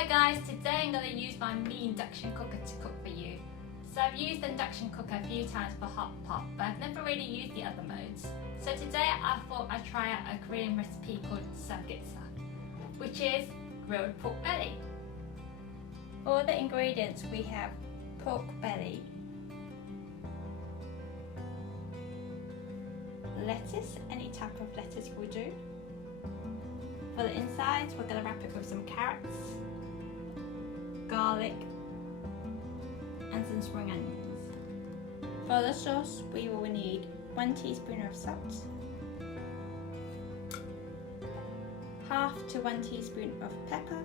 Hi guys, today I'm going to use my Mijia Induction Cooker to cook for you. So I've used the induction cooker a few times for hot pot, but I've never really used the other modes. So today I thought I'd try out a Korean recipe called Samgyeopsal, which is grilled pork belly. For the ingredients we have pork belly, lettuce, any type of lettuce will do. For the insides we're going to wrap it with some carrots, garlic and some spring onions. For the sauce we will need 1 teaspoon of salt, half to 1 teaspoon of pepper,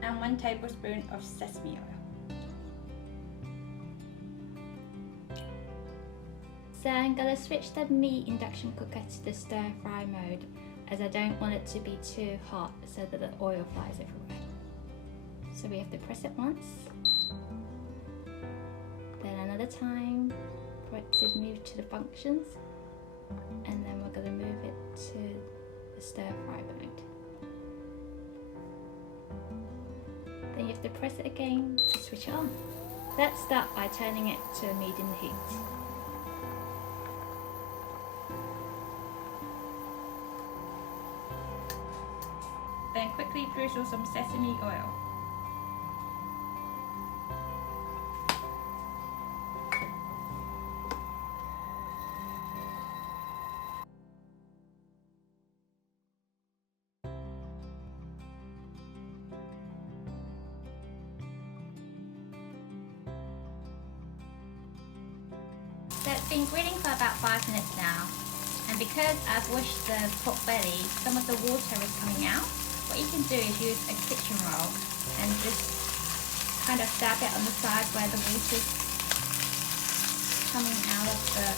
and 1 tablespoon of sesame oil. So I'm going to switch the Mijia Induction Cooker to the stir fry mode, as I don't want it to be too hot so that the oil flies everywhere. So we have to press it once, then another time for it to move to the functions, and then we're going to move it to the stir fry mode. Then you have to press it again to switch it on. Let's start by turning it to medium heat. Then quickly drizzle some sesame oil. So it's been grilling for about 5 minutes now, and because I've washed the pork belly, some of the water is coming out. What you can do is use a kitchen roll and just kind of dab it on the side where the water's coming out of the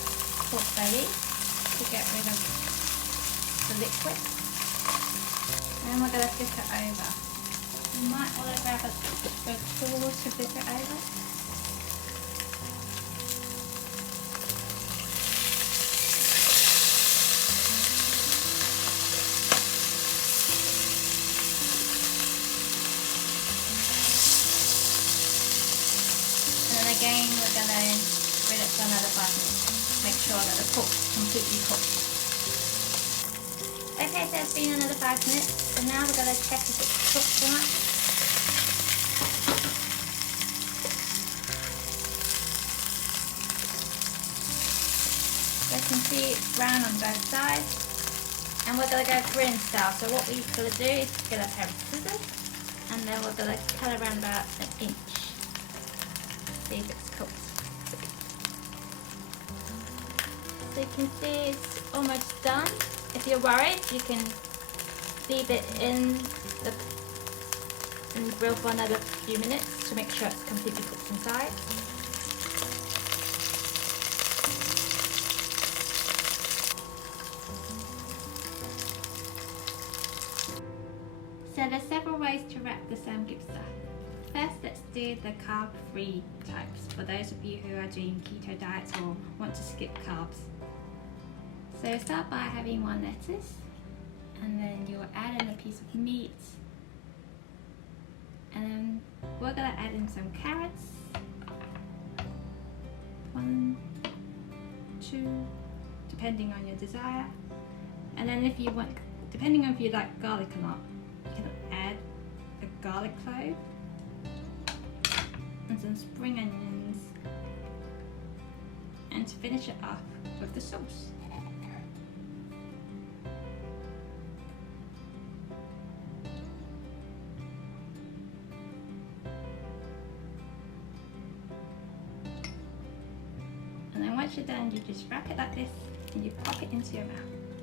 pork belly to get rid of the liquid. And we're going to flip it over. You might want to grab a tool to flip it over. Again, we're going to grill it for another 5 minutes. Make sure that the pork's completely cooked. Okay, so it's been another 5 minutes. So now we're going to check if it's cooked or not. So you can see it's brown on both sides. And we're going to go Korean style. So what we're going to do is get a pair of scissors, and then we're going to cut around about 1 inch. See if it's cooked. So you can see it's almost done. If you're worried, you can leave it in the grill for another few minutes to make sure it's completely cooked inside. So there's several ways to wrap the Samgyeopsal. First, let's do the carb-free types for those of you who are doing keto diets or want to skip carbs. So start by having 1 lettuce, and then you'll add in a piece of meat, and then we're going to add in some carrots, 1, 2, depending on your desire. And then if you want, depending on if you like garlic or not, you can add a garlic clove and some spring onions, and to finish it off with the sauce. And then once you're done, you just wrap it like this and you pop it into your mouth.